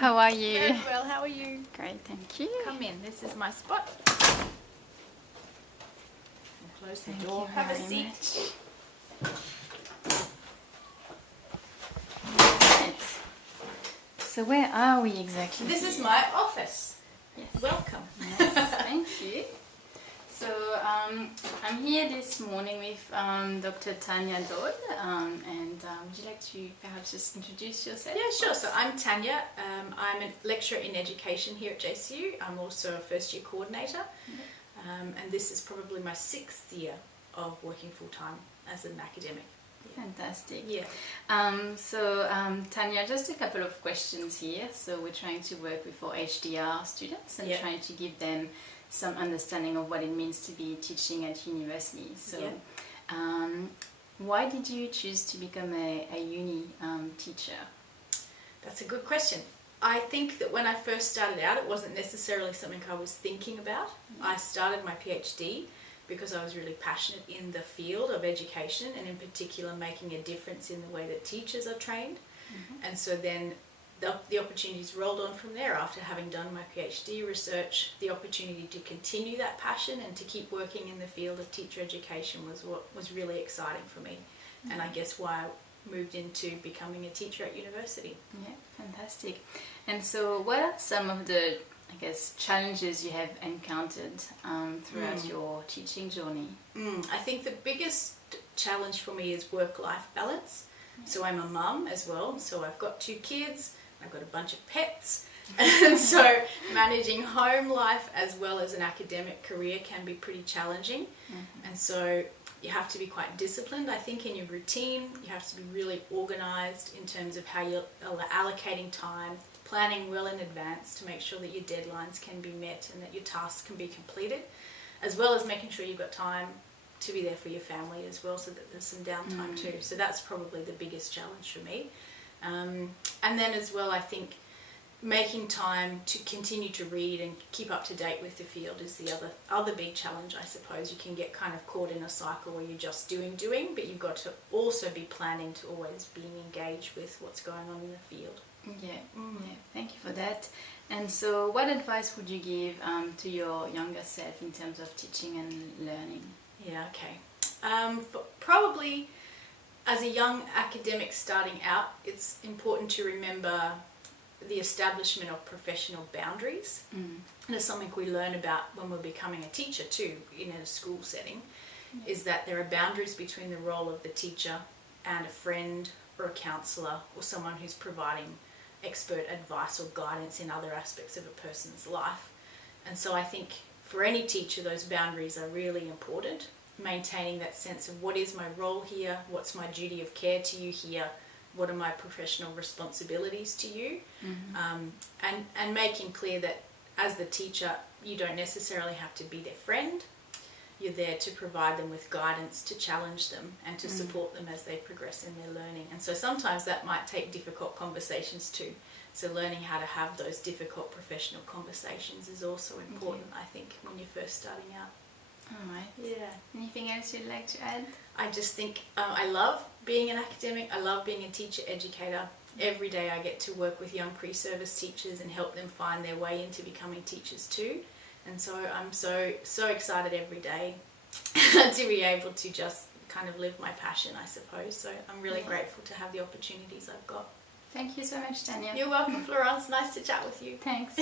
How are you? Very well, how are you? Great, thank you. Come in, this is my spot. We'll close the door, you have a very seat. Right. So where are we exactly? This is my office. Yes. Welcome. Nice, thank you. So I'm here this morning with Dr. Tanya Dodd, and would you like to perhaps just introduce yourself? Yeah, sure. So I'm Tanya. I'm a lecturer in education here at JCU. I'm also a first year coordinator. And this is probably my 6th year of working full time as an academic. Fantastic. Yeah. Tanya, just a couple of questions here. So we're trying to work with our HDR students and trying to give them some understanding of what it means to be teaching at university. So why did you choose to become a uni teacher? That's a good question. I think that when I first started out, it wasn't necessarily something I was thinking about. I started my PhD because I was really passionate in the field of education and in particular making a difference in the way that teachers are trained. And so then the opportunities rolled on from there after having done my PhD research. The opportunity to continue that passion and to keep working in the field of teacher education was what was really exciting for me. And I guess why I moved into becoming a teacher at university. Yeah, fantastic. And so what are some of the, I guess, challenges you have encountered throughout your teaching journey? I think the biggest challenge for me is work-life balance. So I'm a mum as well, so I've got 2 kids, I've got a bunch of pets, and so managing home life as well as an academic career can be pretty challenging. And so you have to be quite disciplined, I think, in your routine. You have to be really organised in terms of how you're allocating time, planning well in advance to make sure that your deadlines can be met and that your tasks can be completed, as well as making sure you've got time to be there for your family as well, so that there's some downtime too. So that's probably the biggest challenge for me. And then as well, I think making time to continue to read and keep up to date with the field is the other big challenge, I suppose. You can get kind of caught in a cycle where you're just doing, but you've got to also be planning to always being engaged with what's going on in the field. Yeah, thank you for that. And so what advice would you give to your younger self in terms of teaching and learning? Yeah, okay. Probably as a young academic starting out, it's important to remember the establishment of professional boundaries. And it's something we learn about when we're becoming a teacher too, in a school setting, is that there are boundaries between the role of the teacher and a friend or a counsellor or someone who's providing expert advice or guidance in other aspects of a person's life. And so I think for any teacher, those boundaries are really important, maintaining that sense of what is my role here, what's my duty of care to you here, what are my professional responsibilities to you, and making clear that as the teacher, you don't necessarily have to be their friend. You're there to provide them with guidance, to challenge them, and to support them as they progress in their learning. And so sometimes that might take difficult conversations too. So learning how to have those difficult professional conversations is also important, I think, when you're first starting out. All right. Yeah. Anything else you'd like to add? I just think I love being an academic. I love being a teacher educator. Every day I get to work with young pre-service teachers and help them find their way into becoming teachers too. And so I'm so excited every day to be able to just kind of live my passion, I suppose. So I'm really grateful to have the opportunities I've got. Thank you so much, Tanya. You're welcome, Florence. Nice to chat with you. Thanks.